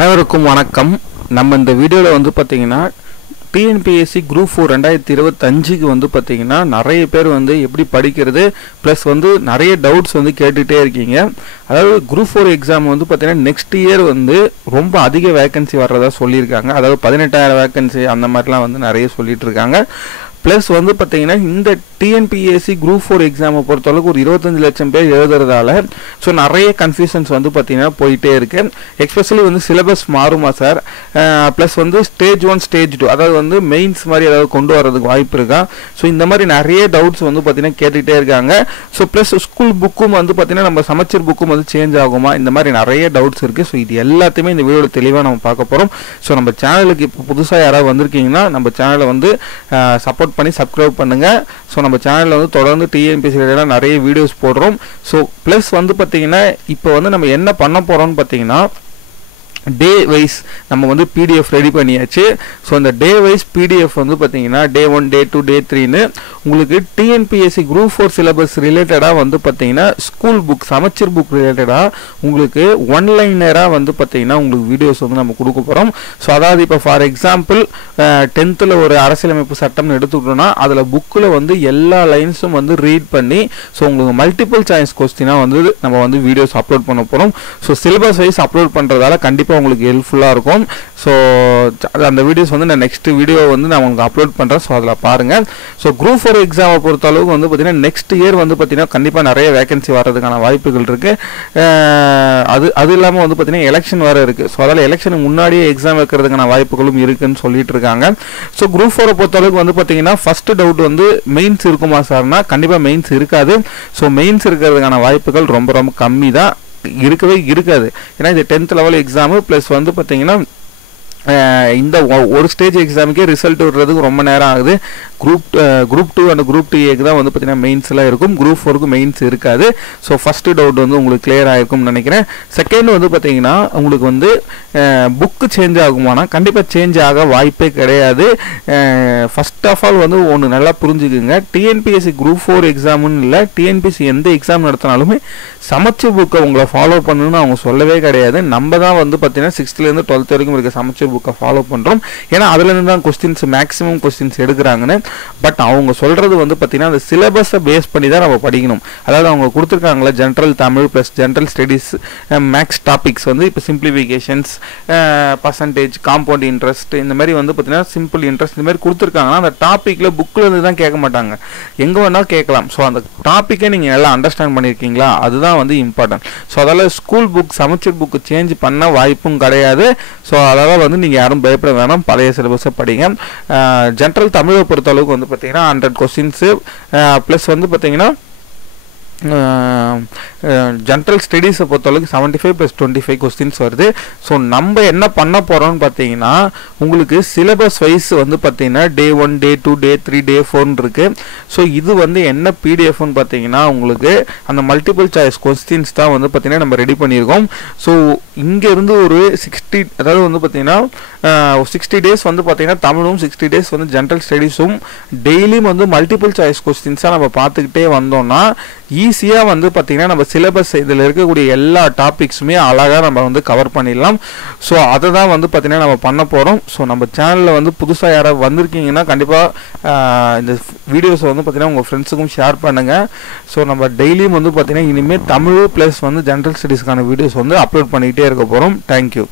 அனைவருக்கும் வணக்கம். நம்ம இந்த வீடியோவில் வந்து பார்த்தீங்கன்னா டிஎன்பிஎஸ்சி குரூப் 4 2025க்கு வந்து பார்த்தீங்கன்னா நிறைய பேர் வந்து எப்படி படிக்கிறது ப்ளஸ் வந்து நிறைய டவுட்ஸ் வந்து கேட்டுகிட்டே இருக்கீங்க. அதாவது குரூப் 4 எக்ஸாம் வந்து பார்த்தீங்கன்னா நெக்ஸ்ட் இயர் வந்து ரொம்ப அதிக வேக்கன்சி வர்றதா சொல்லியிருக்காங்க. அதாவது 18,000 வேக்கன்சி அந்த மாதிரிலாம் வந்து நிறைய சொல்லிட்டு இருக்காங்க. ப்ளஸ் வந்து பார்த்தீங்கன்னா இந்த டிஎன்பிஎஸ்சி குரூப் 4 எக்ஸாமை பொறுத்தளவுக்கு ஒரு 25 லட்சம் பேர் எழுதுறதால ஸோ நிறைய கன்ஃபியூஷன்ஸ் வந்து பார்த்தீங்கன்னா போயிட்டே இருக்கு. எஸ்பெஷலி வந்து சிலபஸ் மாறுமா சார், ப்ளஸ் வந்து ஸ்டேஜ் 1 ஸ்டேஜ் 2 அதாவது வந்து மெயின்ஸ் மாதிரி ஏதாவது கொண்டு வரதுக்கு வாய்ப்பு இருக்கா? ஸோ இந்த மாதிரி நிறைய டவுட்ஸ் வந்து பார்த்தீங்கன்னா கேட்டுகிட்டே இருக்காங்க. ஸோ ப்ளஸ் ஸ்கூல் புக்கும் வந்து பார்த்தீங்கன்னா நம்ம சமச்சீர் புக்கும் வந்து சேஞ்ச் ஆகுமா, இந்த மாதிரி நிறைய டவுட்ஸ் இருக்குது. ஸோ இது எல்லாத்தையுமே இந்த வீடியோவில் தெளிவாக நம்ம பார்க்க போகிறோம். ஸோ நம்ம சேனலுக்கு இப்போ புதுசாக யாராவது வந்திருக்கீங்கன்னா நம்ம சேனலை வந்து சப்போர்ட் பண்ணி சப்ஸ்கிரைப் பண்ணுங்க. ஸோ நம்ம சேனலில் வந்து தொடர்ந்து டிஎன்பிஎஸ்சி ரிலேட்டடாக நிறைய வீடியோஸ் போடுறோம். ஸோ ப்ளஸ் வந்து பார்த்தீங்கன்னா இப்போ வந்து நம்ம என்ன பண்ண போகிறோம்னு பார்த்தீங்கன்னா டே வைஸ் நம்ம வந்து பிடிஎஃப் ரெடி பண்ணியாச்சு. ஸோ அந்த டே வைஸ் பிடிஎஃப் வந்து பார்த்தீங்கன்னா டே 1 டே 2 டே 3ன்னு உங்களுக்கு டிஎன்பிஎஸ்சி குரூப் 4 சிலபஸ் ரிலேட்டடாக வந்து பார்த்தீங்கன்னா ஸ்கூல் புக் சமச்சீர் புக் ரிலேட்டடாக உங்களுக்கு ஒன்லைனராக வந்து பார்த்தீங்கன்னா உங்களுக்கு வீடியோஸ் வந்து நம்ம கொடுக்க போகிறோம். ஸோ அதாவது இப்போ ஃபார் எக்ஸாம்பிள் 10th ஒரு அரசியலமைப்பு சட்டம்னு எடுத்துக்கிட்டோம்னா அதில் புக்கில் வந்து எல்லா லைன்ஸும் வந்து ரீட் பண்ணி ஸோ உங்களுக்கு மல்டிபிள் சாய்ஸ் கொஸ்டினாக வந்து நம்ம வந்து வீடியோஸ் அப்லோட் பண்ண போகிறோம். ஸோ சிலபஸ் வைஸ் அப்லோட் பண்ணுறதால கண்டிப்பாக உங்களுக்கு ஹெல்ப்ஃபுல்லாக இருக்கும். ஸோ அந்த வீடியோஸ் வந்து நான் நெக்ஸ்ட் வீடியோ வந்து நான் உங்களுக்கு அப்லோட் பண்ணுறேன். ஸோ அதில் பாருங்கள். ஸோ குரூப் 4 எக்ஸாமை பொறுத்த அளவுக்கு வந்து பார்த்தீங்கன்னா நெக்ஸ்ட் இயர் வந்து பார்த்தீங்கன்னா கண்டிப்பாக நிறைய வேகன்சி வர்றதுக்கான வாய்ப்புகள் இருக்குது. அது இல்லாமல் வந்து பார்த்தீங்கன்னா எலெக்ஷன் வேறு இருக்குது. ஸோ அதில் எலெக்ஷனுக்கு முன்னாடியே எக்ஸாம் வைக்கிறதுக்கான வாய்ப்புகளும் இருக்குன்னு சொல்லிட்டு இருக்காங்க. ஸோ குரூப் 4 பொறுத்த அளவுக்கு வந்து பார்த்தீங்கன்னா ஃபர்ஸ்ட் டவுட் வந்து மெயின்ஸ் இருக்குமா சார்னா கண்டிப்பாக மெயின்ஸ் இருக்காது. ஸோ மெயின்ஸ் இருக்கிறதுக்கான வாய்ப்புகள் ரொம்ப ரொம்ப கம்மி தான், இருக்கவே இருக்காது. ஏன்னா இது 10th லெவல் எக்ஸாமு ப்ளஸ் வந்து பார்த்தீங்கன்னா இந்த ஒரு ஸ்டேஜ் எக்ஸாமுக்கே ரிசல்ட் விடுறதுக்கு ரொம்ப நேரம் ஆகுது. குரூப் 2 அண்ட் குரூப் 2A தான் வந்து பார்த்தீங்கன்னா மெயின்ஸ்லாம் இருக்கும். குரூப் 4க்கு மெயின்ஸ் இருக்காது. ஸோ ஃபஸ்ட்டு டவுட் வந்து உங்களுக்கு கிளியர் ஆகிருக்கும்னு நினைக்கிறேன். செகண்ட் வந்து பார்த்தீங்கன்னா உங்களுக்கு வந்து புக்கு சேஞ்ச் ஆகுமானா கண்டிப்பாக சேஞ்ச் ஆக வாய்ப்பே கிடையாது. ஃபர்ஸ்ட் ஆஃப் ஆல் வந்து ஒன்று நல்லா புரிஞ்சுக்குங்க, டிஎன்பிஎஸ்சி குரூப் 4 எக்ஸாமுன்னு இல்லை, டிஎன்பிஎஸ்சி எந்த எக்ஸாம் நடத்தினாலுமே சமச்சீர் புக்கை உங்களை ஃபாலோ பண்ணணும்னு அவங்க சொல்லவே கிடையாது. நம்ம தான் வந்து பார்த்தீங்கன்னா 6th-லேருந்து 12th வரைக்கும் இருக்க சமச்சீர் புக்கை ஃபாலோ பண்ணுறோம். ஏன்னா அதுலேருந்து தான் கொஸ்டின்ஸ் மேக்ஸிமம் கொஸ்டின்ஸ் எடுக்கிறாங்கன்னு. பட் அவங்க சொல்கிறது வந்து பார்த்தீங்கன்னா அந்த சிலபஸை பேஸ் பண்ணி தான் நம்ம படிக்கணும். அதாவது அவங்க கொடுத்துருக்காங்களே general Tamil plus general studies maths topics வந்து இப்போ சிம்பிளிஃபிகேஷன்ஸ், பர்சன்டேஜ், காம்பவுண்ட் இன்ட்ரெஸ்ட், இந்த மாதிரி வந்து பார்த்தீங்கன்னா சிம்பிள் இன்ட்ரெஸ்ட் இந்த மாதிரி கொடுத்துருக்காங்கன்னா அந்த டாப்பிக்கில் புக்கில் இருந்து தான் கேட்க மாட்டாங்க, எங்கே வேணால் கேட்கலாம். ஸோ அந்த டாப்பிக்கை நீங்கள் நல்லா அண்டர்ஸ்டாண்ட் பண்ணியிருக்கீங்களா, அதுதான் வந்து இம்பார்ட்டன்ட். ஸோ அதனால் ஸ்கூல் புக் சமச்சீர் புக்கு சேஞ்ச் பண்ண வாய்ப்பும் கிடையாது. ஸோ அதனால் வந்து நீங்கள் யாரும் பயப்பட வேணாம், பழைய சிலபஸை படிங்க. ஜென்ரல் தமிழை பொறுத்த அளவுக்கு வந்து பார்த்தீங்கன்னா 100 கொஸ்டின்ஸு ப்ளஸ் வந்து பார்த்தீங்கன்னா ஜென்ரல் ஸ்டடீஸை பொறுத்தளவுக்கு 75 + 25 கொஸ்டின்ஸ் வருது. ஸோ நம்ம என்ன பண்ண போகிறோம்னு பார்த்தீங்கன்னா உங்களுக்கு சிலபஸ் வைஸ் வந்து பார்த்தீங்கன்னா டே 1 டே 2 டே 3 டே 4 இருக்குது. ஸோ இது வந்து என்ன பிடிஎஃப்னு பார்த்தீங்கன்னா உங்களுக்கு அந்த மல்டிபிள் சாய்ஸ் கொஸ்டின்ஸ் தான் வந்து பார்த்தீங்கன்னா நம்ம ரெடி பண்ணியிருக்கோம். ஸோ இங்கேருந்து ஒரு 60 அதாவது வந்து பார்த்தீங்கன்னா 60 டேஸ் வந்து பார்த்தீங்கன்னா தமிழும் 60 டேஸ் வந்து ஜென்ரல் ஸ்டடீஸும் டெய்லியும் வந்து மல்டிபிள் சாய்ஸ் கொஸ்டின்ஸாக நம்ம பார்த்துக்கிட்டே வந்தோம்னா ஈஸியாக வந்து பார்த்தீங்கன்னா நம்ம சிலபஸ் இதில் இருக்கக்கூடிய எல்லா டாபிக்ஸுமே அழகாக நம்ம வந்து கவர் பண்ணிடலாம். ஸோ அதை தான் வந்து பார்த்தீங்கன்னா நம்ம பண்ண போகிறோம். ஸோ நம்ம சேனலில் வந்து புதுசாக யாராவது வந்திருக்கீங்கன்னா கண்டிப்பாக இந்த வீடியோஸை வந்து பார்த்தீங்கன்னா உங்கள் ஃப்ரெண்ட்ஸுக்கும் ஷேர் பண்ணுங்கள். ஸோ நம்ம டெய்லியும் வந்து பார்த்தீங்கன்னா இனிமேல் தமிழ் ப்ளஸ் வந்து ஜென்ரல் ஸ்டடீஸ்க்கான வீடியோஸ் வந்து அப்லோட் பண்ணிக்கிட்டே இருக்க போகிறோம். தேங்க்யூ.